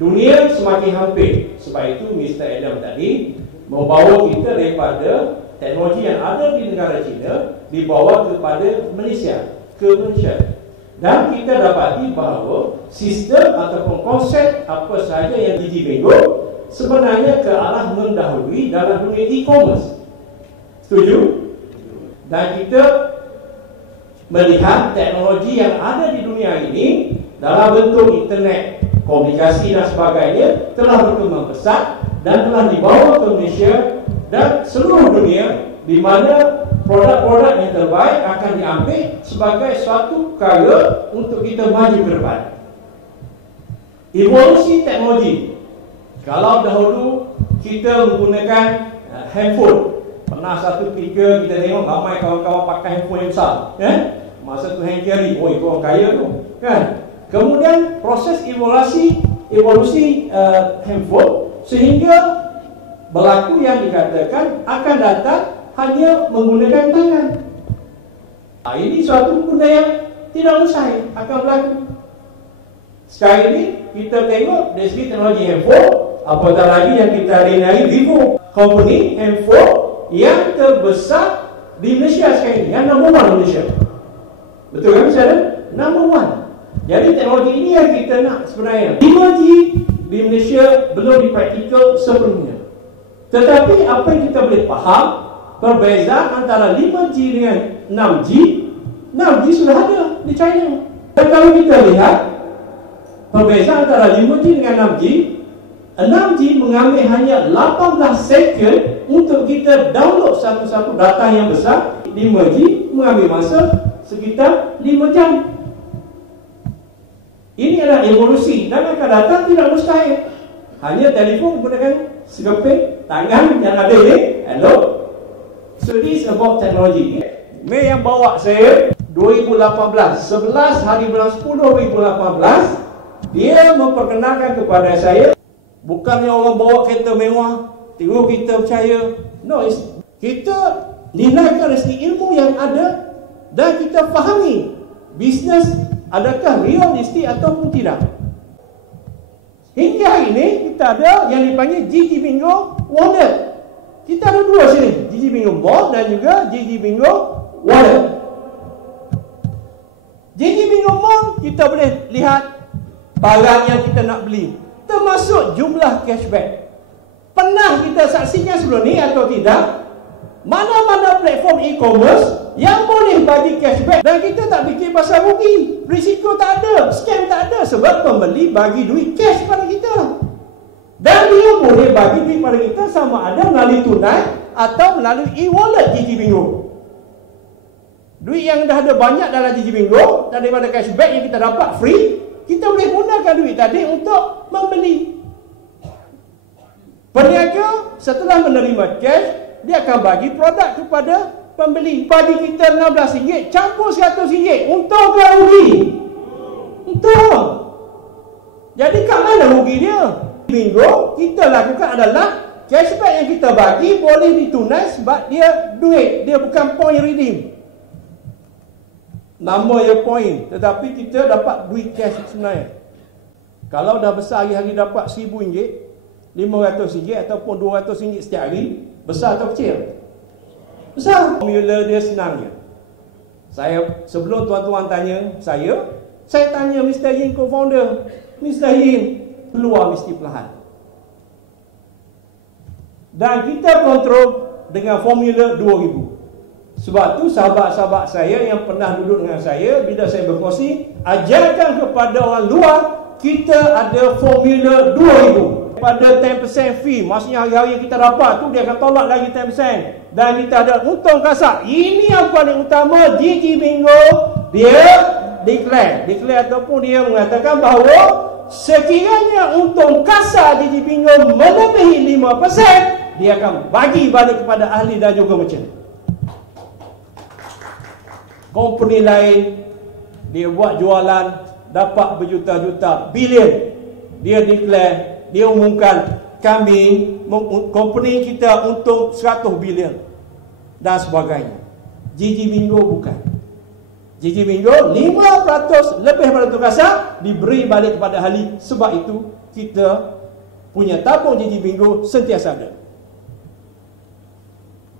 Dunia semakin hampir. Sebab itu Mr. Adam tadi membawa kita daripada teknologi yang ada di negara China dibawa kepada Malaysia, ke Malaysia. Dan kita dapati bahawa sistem ataupun konsep apa sahaja yang Digibingo sebenarnya ke arah mendahului dalam dunia e-commerce. Setuju? Dan kita melihat teknologi yang ada di dunia ini dalam bentuk internet, komunikasi dan sebagainya telah berkembang pesat dan telah dibawa ke Malaysia dan seluruh dunia, di mana produk-produk yang terbaik akan diambil sebagai suatu perkara untuk kita maju ke depan. Evolusi teknologi. Kalau dahulu kita menggunakan handphone, pernah satu ketika kita tengok ramai kawan-kawan pakai handphone yang besar, masa tu hand carry, oh itu orang kaya tu, kan? Kemudian proses evolusi handphone sehingga berlaku yang dikatakan akan datang hanya menggunakan tangan. Ini suatu benda yang tidak mustahil akan berlaku. Sekarang ini kita tengok dari segi teknologi handphone, apatah lagi yang kita hari-hari Vivo, company handphone yang terbesar di Malaysia sekarang ini, yang nombor 1 Malaysia. Betul kan misalnya? Nombor 1. Jadi teknologi ini yang kita nak sebenarnya. 5G di Malaysia belum dipraktikal sepenuhnya. Tetapi apa yang kita boleh faham, perbezaan antara 5G dengan 6G, 6G sudah ada di China. Dan kalau kita lihat perbezaan antara 5G dengan 6G, 6G mengambil hanya 18 second untuk kita download satu-satu data yang besar. 5G mengambil masa sekitar 5 jam. Ini adalah evolusi dan akan datang tidak mustahil. Hanya telefon menggunakan segeping tangan yang ada ini. Hello. So this is about technology. Mei yang bawa saya 2018, 11 hari bulan 10 2018, dia memperkenalkan kepada saya, bukannya orang bawa kereta mewah, tengok kita percaya. No, kita nilaikan dari segi ilmu yang ada dan kita fahami bisnes adakah realistik ataupun tidak. Hingga hari ini kita ada yang dipanggil Digibingo Wallet. Kita ada dua sini, Digibingo Mall dan juga Digibingo Wallet. Digibingo Mall kita boleh lihat barang yang kita nak beli, termasuk jumlah cashback. Pernah kita saksikan sebelum ni atau tidak? Mana-mana platform e-commerce yang boleh bagi cashback dan kita tak fikir pasal rugi, risiko tak ada, scam tak ada, sebab pembeli bagi duit cash pada kita dan dia boleh bagi duit pada kita sama ada melalui tunai atau melalui e-wallet Digibingo. Duit yang dah ada banyak dalam Digibingo daripada cashback yang kita dapat free, kita boleh gunakan duit tadi untuk membeli. Peniaga setelah menerima cash, dia akan bagi produk kepada pembeli. Bagi kita RM16 campur RM100. Untung ke rugi? Untung. Jadi kat mana rugi dia? Minggu kita lakukan adalah cashback yang kita bagi boleh ditunai sebab dia duit, dia bukan point redeem. Nama dia point, tetapi kita dapat duit cash sebenarnya. Kalau dah besar hari-hari dapat RM1,000, RM500 ataupun RM200 setiap hari, besar atau kecil? Besar. Formula dia senangnya. Saya sebelum tuan-tuan tanya saya tanya Mr. Yin, co-founder. Mr. Yin, keluar mesti perlahan. Dan kita kontrol dengan formula 2000. Sebab tu sahabat-sahabat saya yang pernah duduk dengan saya, bila saya berkongsi, ajarkan kepada orang luar, kita ada formula 2000. Pada 10% fee, maksudnya hari-hari kita dapat tu dia akan tolak lagi 10%. Dan kita ada untung kasar. Ini yang paling utama. Digibingo dia declare ataupun dia mengatakan bahawa sekiranya untung kasar Digibingo melebihi 5%, dia akan bagi balik kepada ahli dan juga merchant. Company lain dia buat jualan dapat berjuta-juta, bilion, dia declare, dia umumkan, kami, company kita untung 100 bilion dan sebagainya. Digibingo bukan. Digibingo 5% lebih pada tu kasar diberi balik kepada ahli. Sebab itu kita punya tabung JJ Bingo sentiasa ada.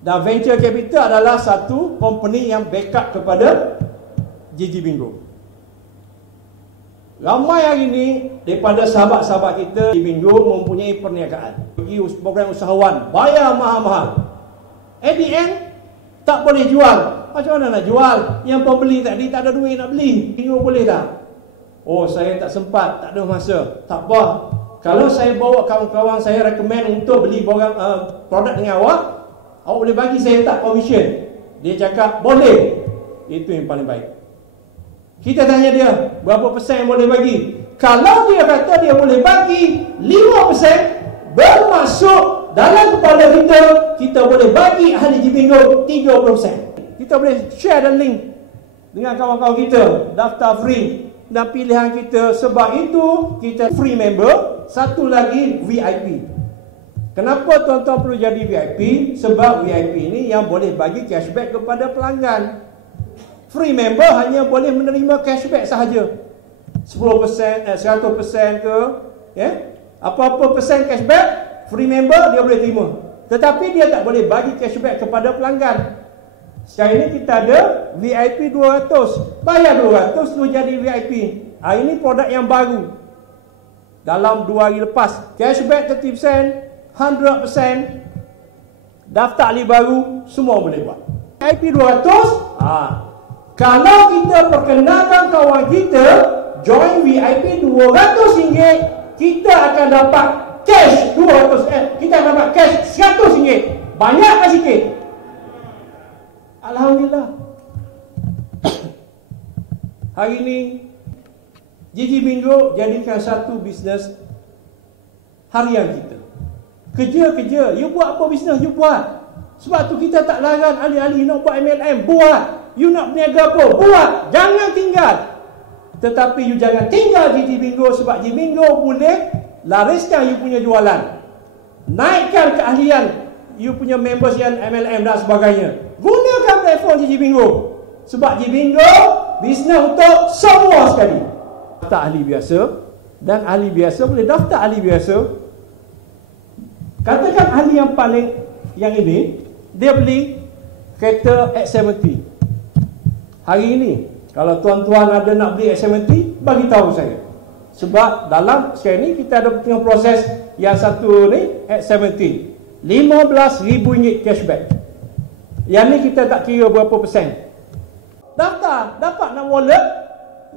Dan venture capital adalah satu company yang backup kepada JJ Bingo. Ramai hari ini daripada sahabat-sahabat kita di Bingo mempunyai perniagaan. Pergi program usahawan, bayar mahal-mahal. At the end, tak boleh jual. Macam mana nak jual? Yang pembeli tadi tak ada duit nak beli. Bingo boleh tak? Oh, saya tak sempat, tak ada masa. Tak apa. Kalau saya bawa kawan-kawan saya recommend untuk beli barang, produk dengan awak boleh bagi saya tak commission? Dia cakap, boleh. Itu yang paling baik. Kita tanya dia, berapa persen yang boleh bagi? Kalau dia kata dia boleh bagi 5%, bermaksud dalam kepala kita boleh bagi ahli Bingo 30%. Kita boleh share the link dengan kawan-kawan kita, daftar free. Dan pilihan kita, sebab itu kita free member, satu lagi VIP. Kenapa tuan-tuan perlu jadi VIP? Sebab VIP ini yang boleh bagi cashback kepada pelanggan. Free member hanya boleh menerima cashback sahaja, 10%, 100% ke, apa-apa persen cashback, free member dia boleh terima. Tetapi dia tak boleh bagi cashback kepada pelanggan. Sekarang ini kita ada VIP 200. Bayar 200 tu jadi VIP. Ini produk yang baru. Dalam 2 hari lepas, cashback 30%, 100%, daftar ahli baru, semua boleh buat. VIP 200, kalau kita perkenalkan kawan kita join VIP RM200, kita akan dapat cash 200, kita akan dapat cash RM100. Banyak ke sikit? Alhamdulillah. Hari ini JJ Bingo jadikan satu bisnes harian kita. Kerja, you buat apa bisnes, you buat. Sebab tu kita tak larang ahli-ahli nak buat MLM, buat. You nak berniaga apa, buat. Jangan tinggal. Tetapi you jangan tinggal JJ Bingo, sebab JJ Bingo boleh lariskan you punya jualan, naikkan keahlian you punya members yang MLM dan sebagainya. Gunakan platform JJ Bingo, sebab JJ Bingo bisnes untuk semua sekali. Daftar ahli biasa, dan ahli biasa boleh daftar ahli biasa. Katakan ahli yang paling yang ini, dia beli kereta X70. Hari ini kalau tuan-tuan ada nak beli X70, bagi tahu saya. Sebab dalam sekarang ni kita ada tengah proses yang satu ni X70, RM15,000 cashback. Yang ni kita tak kira berapa persen. Daftar, dapat nak wallet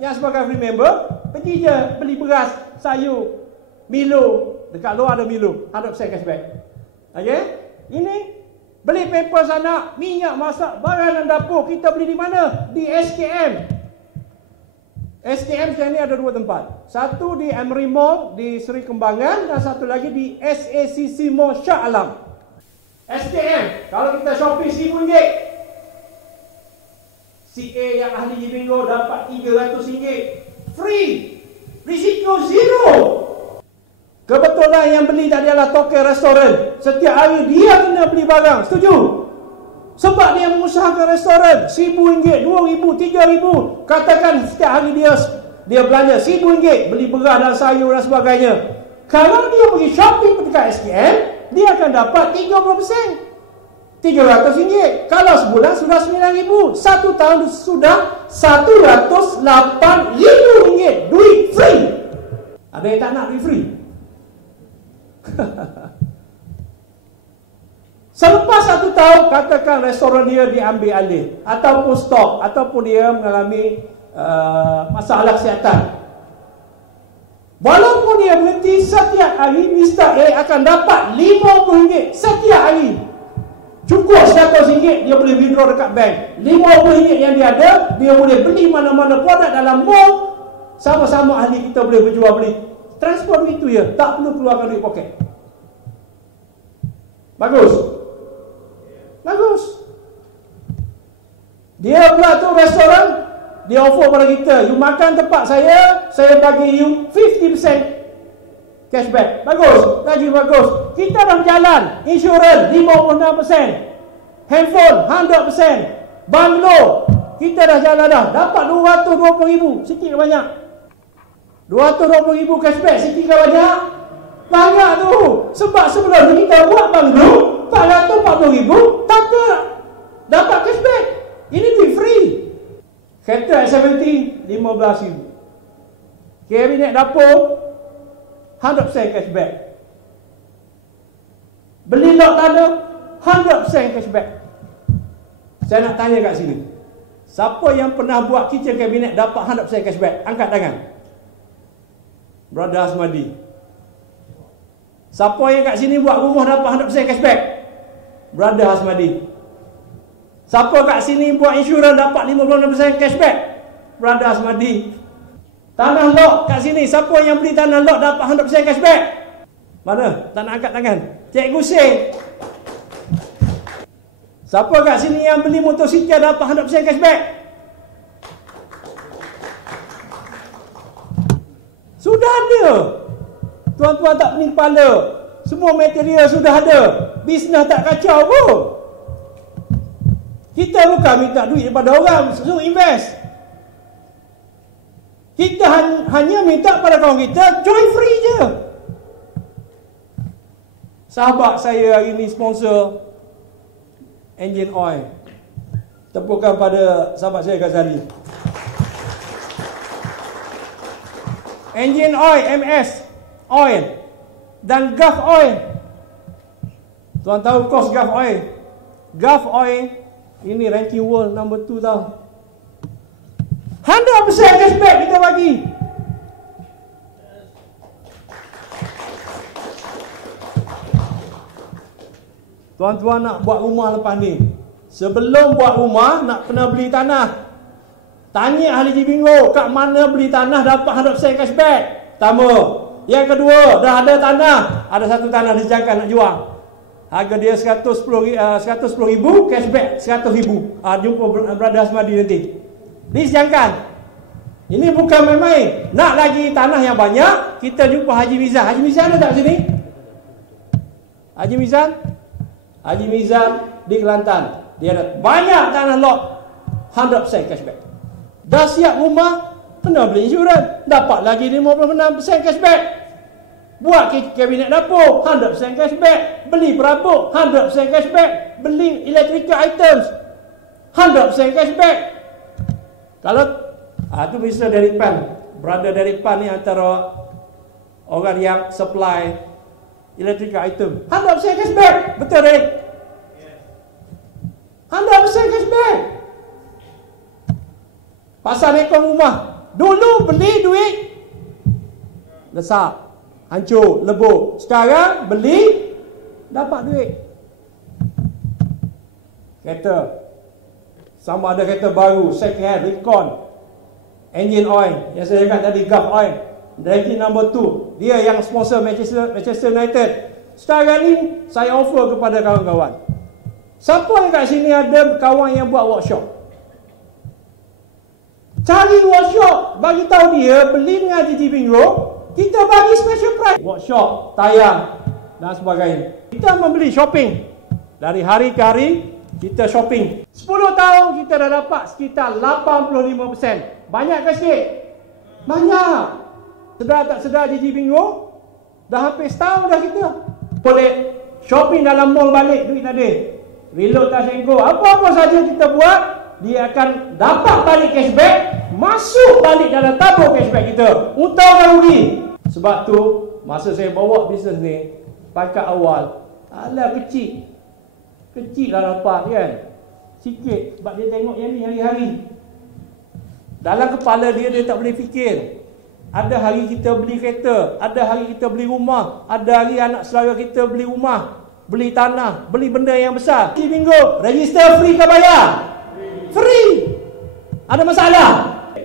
yang sebagai free member, pergi je beli beras, sayur, Milo, dekat luar ada Milo, 100% cashback. Okey? Ini beli pampers anak, minyak masak, barang dapur, kita beli di mana? Di SKM. SKM sekarang ni ada 2 tempat. Satu di Emery Mall di Seri Kembangan, dan satu lagi di SACC Mall Shah Alam. SKM, kalau kita shopping RM1,000, CA yang ahli JJ Bingo dapat RM300. Free. Risiko zero. Kebetulan yang beli tadi adalah token restoran. Setiap hari dia kena beli barang. Setuju? Sebab dia mengusahakan restoran. RM1,000, RM2,000, RM3,000. Katakan setiap hari dia belanja RM1,000, beli beras dan sayur dan sebagainya. Kalau dia pergi shopping dekat SKM, dia akan dapat 30%. RM300. Kalau sebulan sudah RM9,000. 1 tahun sudah RM108,000. Duit free. Ada yang tak nak duit free? Selepas 1 tahun, katakan restoran dia diambil alih, ataupun stop, ataupun dia mengalami masalah kesihatan. Walaupun dia berhenti, setiap hari Mr. A akan dapat RM50 setiap hari. Cukup RM100, dia boleh withdraw dekat bank. RM50 yang dia ada, dia boleh beli mana-mana produk dalam mall. Sama-sama ahli kita boleh berjual beli. Transport itu ya, tak perlu keluarkan duit poket. Bagus. Bagus. Dia pula tu restoran, dia offer pada kita, you makan tempat saya bagi you 50% cashback. Bagus, lagi bagus. Kita dah berjalan, insurans 56%, handphone 100%, banglo kita dah jalan dah, dapat RM220,000, sikit ke banyak? 220,000 cashback sekitar banyak. Banyak tu. Sebab sebelum ni kita buat bang tu 440,000 tanpa dapat cashback. Ini duit free. Kereta S70 15,000. Kabinet dapur 100% cashback. Beli lot tanah 100% cashback. Saya nak tanya kat sini, siapa yang pernah buat kitchen kabinet dapat 100% cashback? Angkat tangan. Brother Asmadi. Siapa yang kat sini buat rumah dapat 100% cashback? Brother Asmadi. Siapa kat sini buat insurans dapat 56% cashback? Brother Asmadi. Tanah lot kat sini, siapa yang beli tanah lot dapat 100% cashback? Mana? Tak nak angkat tangan. Cikgu Sing. Siapa kat sini yang beli motosikal dapat 100% cashback? Sudah ada. Tuan-tuan tak pening kepala. Semua material sudah ada. Bisnes tak kacau pun. Kita bukan minta duit daripada orang, suruh invest. Kita hanya minta pada kawan kita join free je. Sahabat saya hari ni sponsor Engine Oil. Tepukan pada sahabat saya Ghazali. Engine Oil, MS Oil dan Gulf Oil. Tuan tahu kos Gulf Oil? Gulf Oil ini ranking world number 2 tau. 100% cashback kita bagi. Tuan-tuan nak buat rumah lepas ni, sebelum buat rumah nak kena beli tanah. Tanya ahli Jibingo, kat mana beli tanah dapat 100% cashback? Pertama. Yang kedua, dah ada tanah, ada satu tanah dijangkan nak jual. Harga dia 110,000, cashback 100,000. Jumpa Brother Asmadi nanti. Dijangkan. Ini bukan main-main. Nak lagi tanah yang banyak, kita jumpa Haji Mizan. Haji Mizan ada tak sini? Haji Mizan? Haji Mizan di Kelantan. Dia ada banyak tanah lot 100% cashback. Dah siap rumah, kena beli insurans, dapat lagi 56% cashback. Buat kabinet dapur 100% cashback. Beli perabot 100% cashback. Beli electrical items 100% cashback. Kalau tu Mr. Derek Pan, Brother Derek Pan ni antara orang yang supply electrical item. 100% cashback. Betul Derek? 100% cashback. Pasal rekon rumah, dulu beli duit lesak, hancur, lebur. Sekarang beli dapat duit. Kereta, sama ada kereta baru, second hand, recon, Engine Oil yang saya cakap tadi, Gulf Oil, ranking number 2. Dia yang sponsor Manchester United. Sekarang ni saya offer kepada kawan-kawan, siapa yang kat sini ada kawan yang buat workshop, cari workshop, bagi tahu dia, beli dengan GG Bingo, kita bagi special price. Workshop, tayang dan sebagainya. Kita membeli shopping. Dari hari ke hari, kita shopping. 10 tahun kita dah dapat sekitar 85%. Banyak ke sikit? Banyak. Sedar tak sedar GG Bingo, dah hampir setahun dah kita. Boleh shopping dalam mall balik, duit tak ada. Reload Touch and Go, apa-apa saja kita buat, dia akan dapat balik cashback, masuk balik dalam tabung cashback kita. Untung dan rugi. Sebab tu, masa saya bawa bisnes ni, pangkat awal, alah kecil. Kecil lah dapat kan. Sikit, sebab dia tengok yang ni hari-hari. Dalam kepala dia, dia tak boleh fikir. Ada hari kita beli kereta, ada hari kita beli rumah, ada hari anak saudara kita beli rumah, beli tanah, beli benda yang besar. Minggu, register free ke bayar? Free. Ada masalah?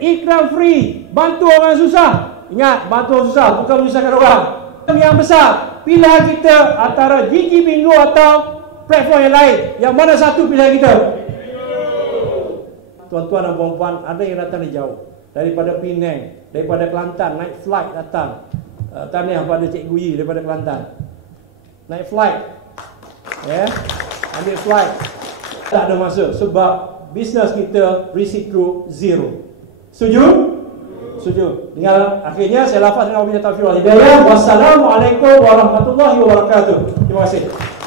Ikram free. Bantu orang susah. Ingat, bantu orang susah, bukan menyusahkan orang. Yang besar, pilihan kita antara GG Bingo atau platform yang lain. Yang mana satu pilihan kita? Tuan-tuan dan puan-puan, ada yang datang dari jauh, daripada Penang, daripada Kelantan, naik flight datang. Tahniah pada Cikgu Yi daripada Kelantan. Naik flight, ambil flight, tak ada masa sebab bisnes kita risiko zero. Setuju? Setuju. Dengan akhirnya saya lafaz dengan wabillahi taufiq wal hidayah. Wassalamualaikum warahmatullahi wabarakatuh. Terima kasih.